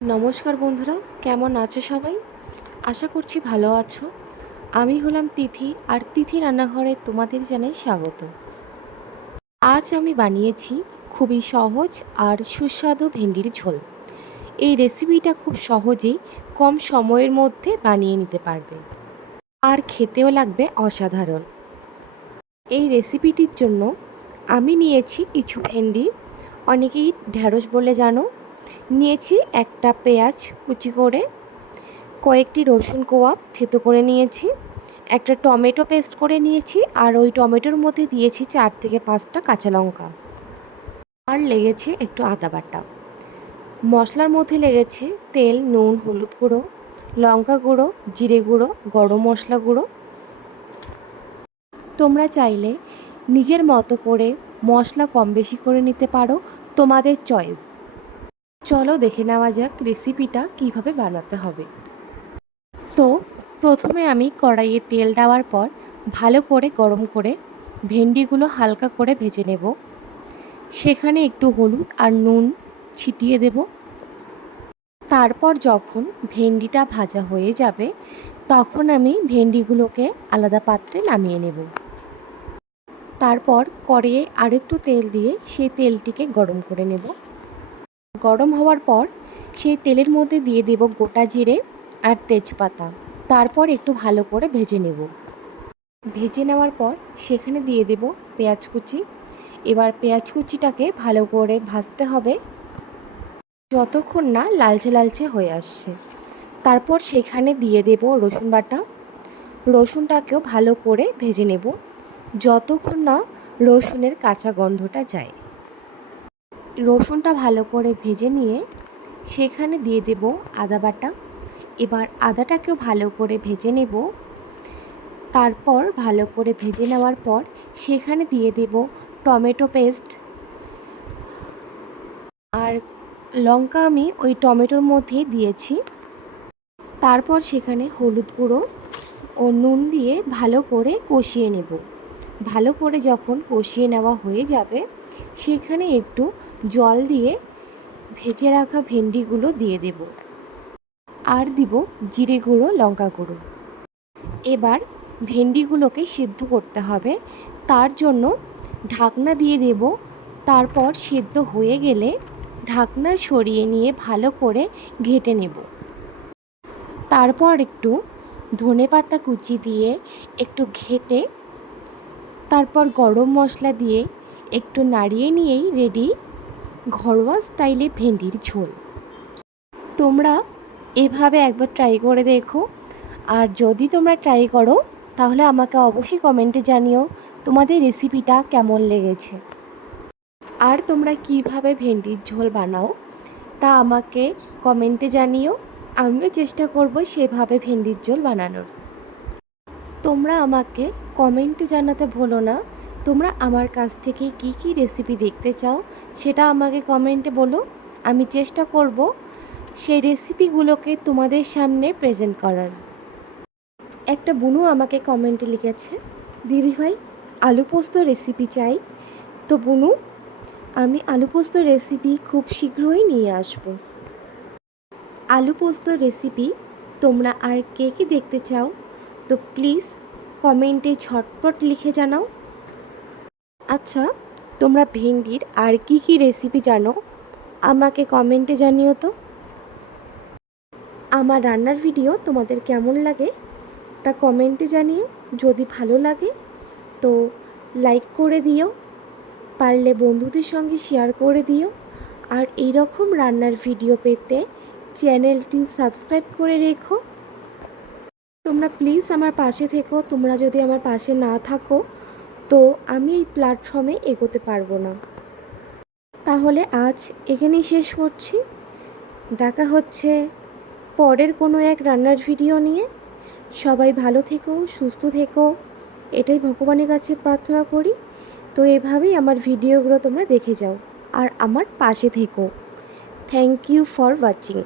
নমস্কার বন্ধুরা, কেমন আছো সবাই? আশা করছি ভালো আছো। আমি হলাম তিথি, আর তিথি রান্নাঘরে তোমাদের জানাই স্বাগত। আজ আমি বানিয়েছি খুবই সহজ আর সুস্বাদু ভেন্ডির ঝোল। এই রেসিপিটা খুব সহজেই কম সময়ের মধ্যে বানিয়ে নিতে পারবে, আর খেতেও লাগবে অসাধারণ। এই রেসিপিটির জন্য আমি নিয়েছি কিছু ভেন্ডি, অনেকেই ঢ্যাঁড়স বলে জানো। নিয়েছি একটা পেঁয়াজ কুচি করে, কয়েকটি রসুন কোয়া থেতো করে নিয়েছি, একটা টমেটো পেস্ট করে নিয়েছি, আর ওই টমেটোর মধ্যে দিয়েছি 4 থেকে 5টা কাঁচা লঙ্কা, আর লেগেছে একটু আদা বাটা। মশলার মধ্যে লেগেছে তেল, নুন, হলুদ গুঁড়ো, লঙ্কা গুঁড়ো, জিরে গুঁড়ো, গরম মশলা গুঁড়ো। তোমরা চাইলে নিজের মতো করে মশলা কম বেশি করে নিতে পারো, তোমাদের চয়েস। চলো দেখে নেওয়া যাক রেসিপিটা কিভাবে বানাতে হবে। তো প্রথমে আমি কড়াইয়ে তেল দেওয়ার পর ভালো করে গরম করে ভেন্ডিগুলো হালকা করে ভেজে নেব। সেখানে একটু হলুদ আর নুন ছিটিয়ে দেব। তারপর যখন ভেন্ডিটা ভাজা হয়ে যাবে, তখন আমি ভেন্ডিগুলোকে আলাদা পাত্রে নামিয়ে নেব। তারপর কড়াইয়ে আরেকটু তেল দিয়ে সেই তেলটিকে গরম করে নেব। গরম হওয়ার পর সেই তেলের মধ্যে দিয়ে দেব গোটা জিরে আর তেজপাতা। তারপর একটু ভালো করে ভেজে নেব। ভেজে নেওয়ার পর সেখানে দিয়ে দেব পেঁয়াজ কুচি। এবার পেঁয়াজ কুচিটাকে ভালো করে ভাজতে হবে যতক্ষণ না লালচে লালচে হয়ে আসছে। তারপর সেখানে দিয়ে দেব রসুন বাটা। রসুনটাকেও ভালো করে ভেজে নেব যতক্ষণ না রসুনের কাঁচা গন্ধটা যায়। রসুনটা ভালো করে ভেজে নিয়ে সেখানে দিয়ে দেব আদা বাটা। এবার আদাটাকেও ভালো করে ভেজে নেব। তারপর ভালো করে ভেজে নেওয়ার পর সেখানে দিয়ে দেব টমেটো পেস্ট, আর লঙ্কা আমি ওই টমেটোর মধ্যেই দিয়েছি। তারপর সেখানে হলুদ গুঁড়ো ও নুন দিয়ে ভালো করে কষিয়ে নেব। ভালো করে যখন কষিয়ে নেওয়া হয়ে যাবে, সেখানে একটু জল দিয়ে ভেজে রাখা ভেন্ডিগুলো দিয়ে দেব, আর দিব জিরে গুঁড়ো, লঙ্কা গুঁড়ো। এবার ভেন্ডিগুলোকে সিদ্ধ করতে হবে, তার জন্য ঢাকনা দিয়ে দেব। তারপর সিদ্ধ হয়ে গেলে ঢাকনা সরিয়ে নিয়ে ভালো করে ঘেঁটে নেব। তারপর একটু ধনেপাতা কুচি দিয়ে একটু ঘেঁটে তারপর গরম মশলা দিয়ে একটু নাড়িয়ে নিয়েই রেডি ঘরোয়া স্টাইলে ভেন্ডির ঝোল। তোমরা এভাবে একবার ট্রাই করে দেখো, আর যদি তোমরা ট্রাই করো তাহলে আমাকে অবশ্যই কমেন্টে জানিও তোমাদের রেসিপিটা কেমন লেগেছে। আর তোমরা কিভাবে ভেন্ডির ঝোল বানাও তা আমাকে কমেন্টে জানিও। আমিও চেষ্টা করব সেভাবে ভেন্ডির ঝোল বানানোর। তোমরা আমাকে কমেন্টে জানাতে ভুলো না তোমরা আমার কাছ থেকে কি কি রেসিপি দেখতে চাও, সেটা আমাকে কমেন্টে বলো। আমি চেষ্টা করব সেই রেসিপিগুলোকে তোমাদের সামনে প্রেজেন্ট করার। একটা বুনু আমাকে কমেন্টে লিখেছে, দিদিভাই আলু পোস্ত রেসিপি চাই। তো বুনু, আমি আলু পোস্ত রেসিপি খুব শীঘ্রই নিয়ে আসব। আলু পোস্ত রেসিপি তোমরা আর কে কী দেখতে চাও তো প্লিজ কমেন্টে ঝটপট লিখে জানাও। আচ্ছা, তোমরা ভেন্ডির আর কি কি রেসিপি জানো আমাকে কমেন্টে জানিও তো। আমার রান্নার ভিডিও তোমাদের কেমন লাগে তা কমেন্টে জানিও। যদি ভালো লাগে তো লাইক করে দিও, পারলে বন্ধুদের সঙ্গে শেয়ার করে দিও। আর এই রকম রান্নার ভিডিও পেতে চ্যানেলটি সাবস্ক্রাইব করে রেখো। তোমরা প্লিজ আমার পাশে থেকো। তোমরা যদি আমার পাশে না থাকো তো আমি এই প্ল্যাটফর্মে এগোতে পারবো না। তাহলে আজ এখানেই শেষ করছি। দেখা হচ্ছে পরের কোনো এক রান্নার ভিডিও নিয়ে। সবাই ভালো থেকো, সুস্থ থেকো, এটাই ভগবানের কাছে প্রার্থনা করি। তো এভাবেই আমার ভিডিওগুলো তোমরা দেখে যাও আর আমার পাশে থেকো। Thank you for watching.